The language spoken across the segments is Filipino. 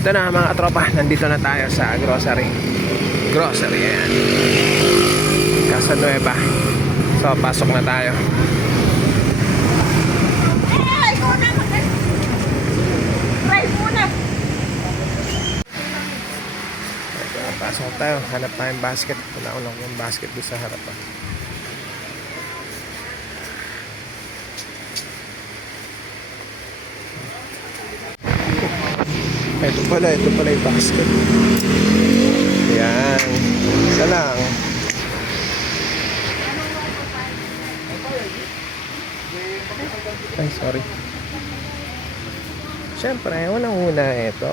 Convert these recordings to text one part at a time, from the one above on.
Ito na mga tropa, nandito na tayo sa grocery. Grocery, ayan. Casa Nueva. So, pasok na tayo. Pasok tayo, hanap tayong basket. Wala ko lang yung basket doon sa harapan. Ito pala yung basket. Yan. Isa lang. Ay, sorry. Siyempre, unang-una ito.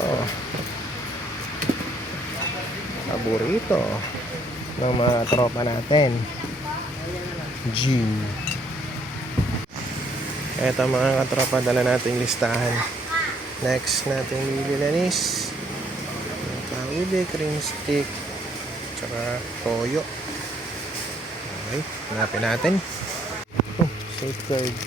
Paborito ng mga tropa natin. Gin. Ito mga katropa, dala nating listahan. Next natin bibilin is kaude, cream stick, tsaka toyo. Okay, hanapin natin. Safeguard.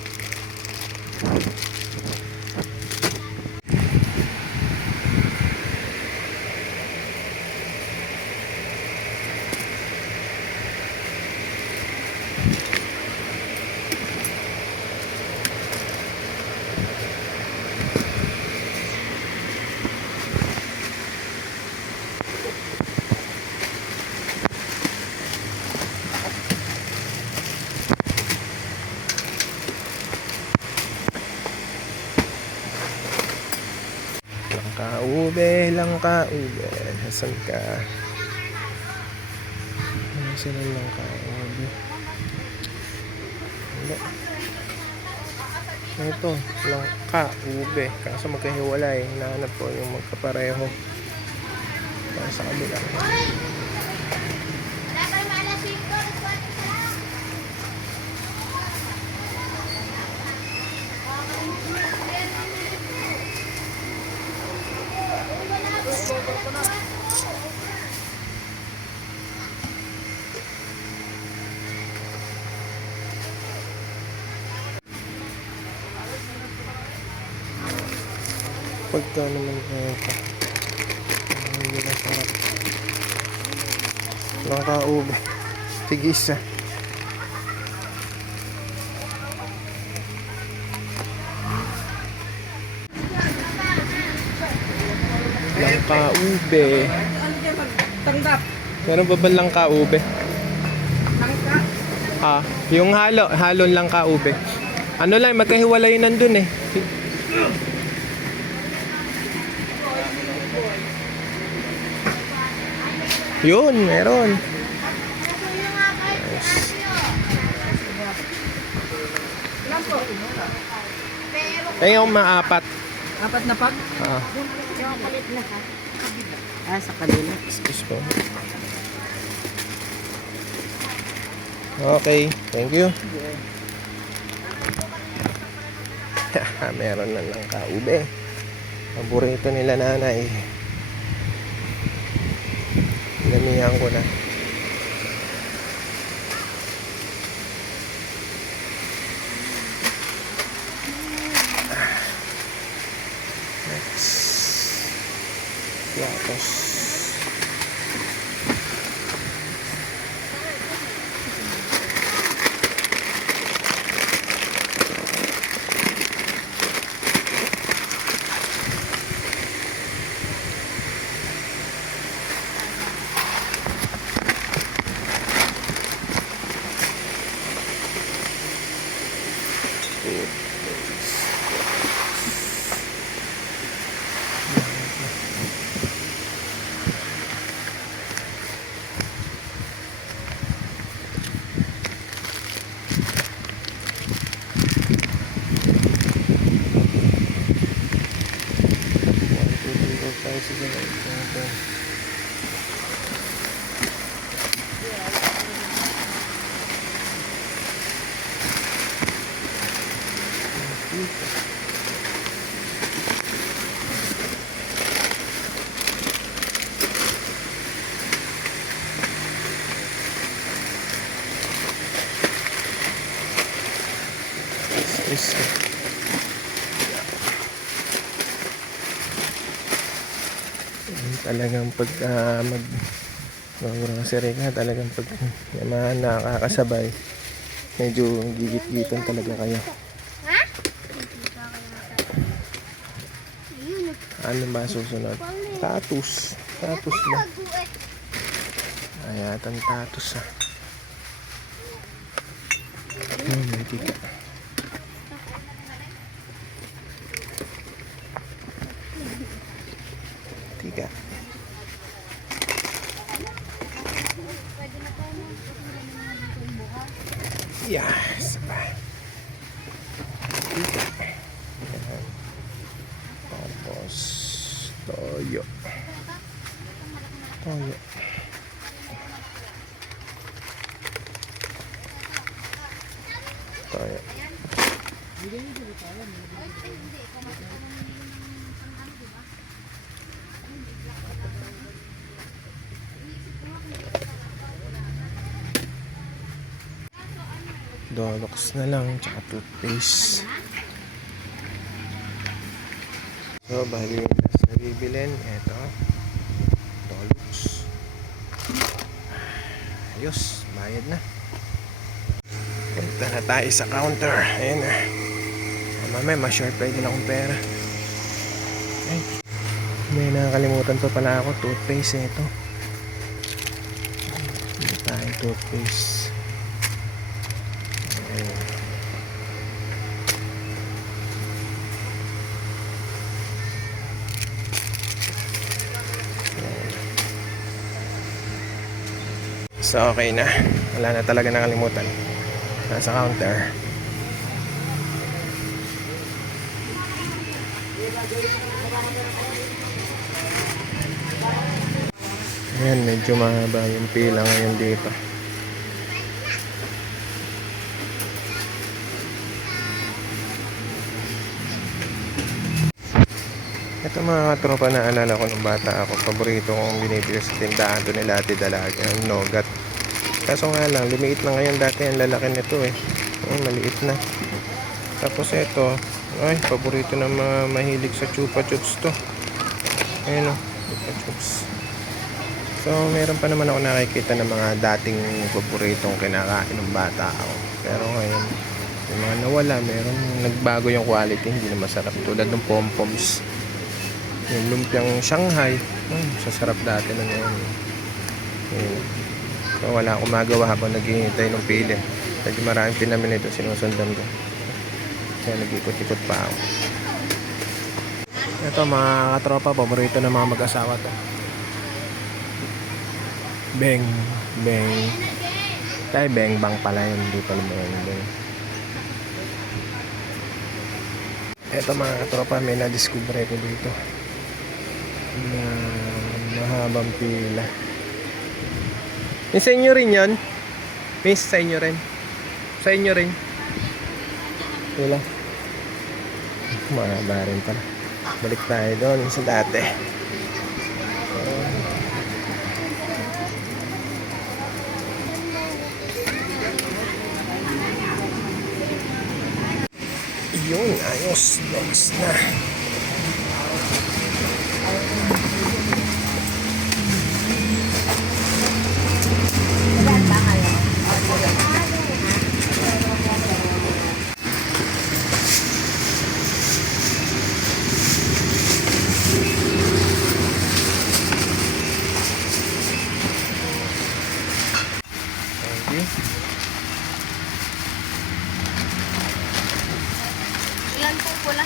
Langka ube. Nasaan ka? Nasaan ang langka ube? Hindi. Ito, langka ube. Kaso magkahiwalay. Hinahanap ko yung magkapareho. Sa kabila. Pagka naman kaya ito hindi na sarap langka ube tigisa langka ube tanggap meron ba ba langka ube? Yung halon langka ube ano lang magkahiwalay nandun eh. Yun, meron. Nice. Ay, yung maapat. Apat na pag? Yung palit na ka. Sa kanila. Excuse mo. Okay, thank you. Meron na lang kaube. Paborito nila nanay. Namihan ko na. Next. Platos. Talagang pag grocery ka, talagang pag naman nakakasabay, medyo gigit-gitan talaga kayo. Ano ba susunod? Tatus. Tatus ba? Ayatan tatus ah. May tika. Tika. Yes. Tika. Ayan. Tapos toyo. Toyo. Toyo. Dolox na lang, tsaka toothpaste. So, bali yung na bibilin, eto. Dolox. Ayos, bayad na. Punta na tayo sa counter. Ayan na. Mamaya, ma-short pa din akong pera. Ay, may nakakalimutan pa pala ako. Toothpaste, eto. Hindi tayong toothpaste. So okay na. Wala na talaga nakalimutan. Nasa counter. Ayan, medyo mahaba yung pila ngayon dito. Ito mga tropa, na alala ko nung bata ako, paborito kong binibili sa tindahan doon nila Ate Dalaga, ang nogat. Kaso nga lang, lumiit na ngayon, dati ang lalaki nito eh. Ay, maliit na. Tapos ito, ay, paborito ng mga mahilig sa chupa chups to. Ayun o, chupa chups. So, meron pa naman ako nakikita ng mga dating paboritong kinakain ng bata ako. Pero ngayon, yung mga nawala, meron nagbago yung quality, hindi na masarap. Tulad ng pom-poms. Yung lumpiang Shanghai, sasarap dati na ngayon. So wala akong magawa habang naghihintay ng pili. Kasi maraming pinamin ito, sinusundan ko. Kaya nag-ikot-ikot pa ako. Ito mga katropa, paborito ng mga mag-asawa to. Beng, beng. Kaya beng bang pala yun, hindi pala beng beng. Ito mga katropa, may na-discover ko dito na mahabang pila. Miss, sa inyo rin yun? Miss, sa inyo rin? Sa inyo rin? Wala. Mahaba rin pala. Balik tayo doon sa dati. Yun, ayos. Next na. Ilan po pula?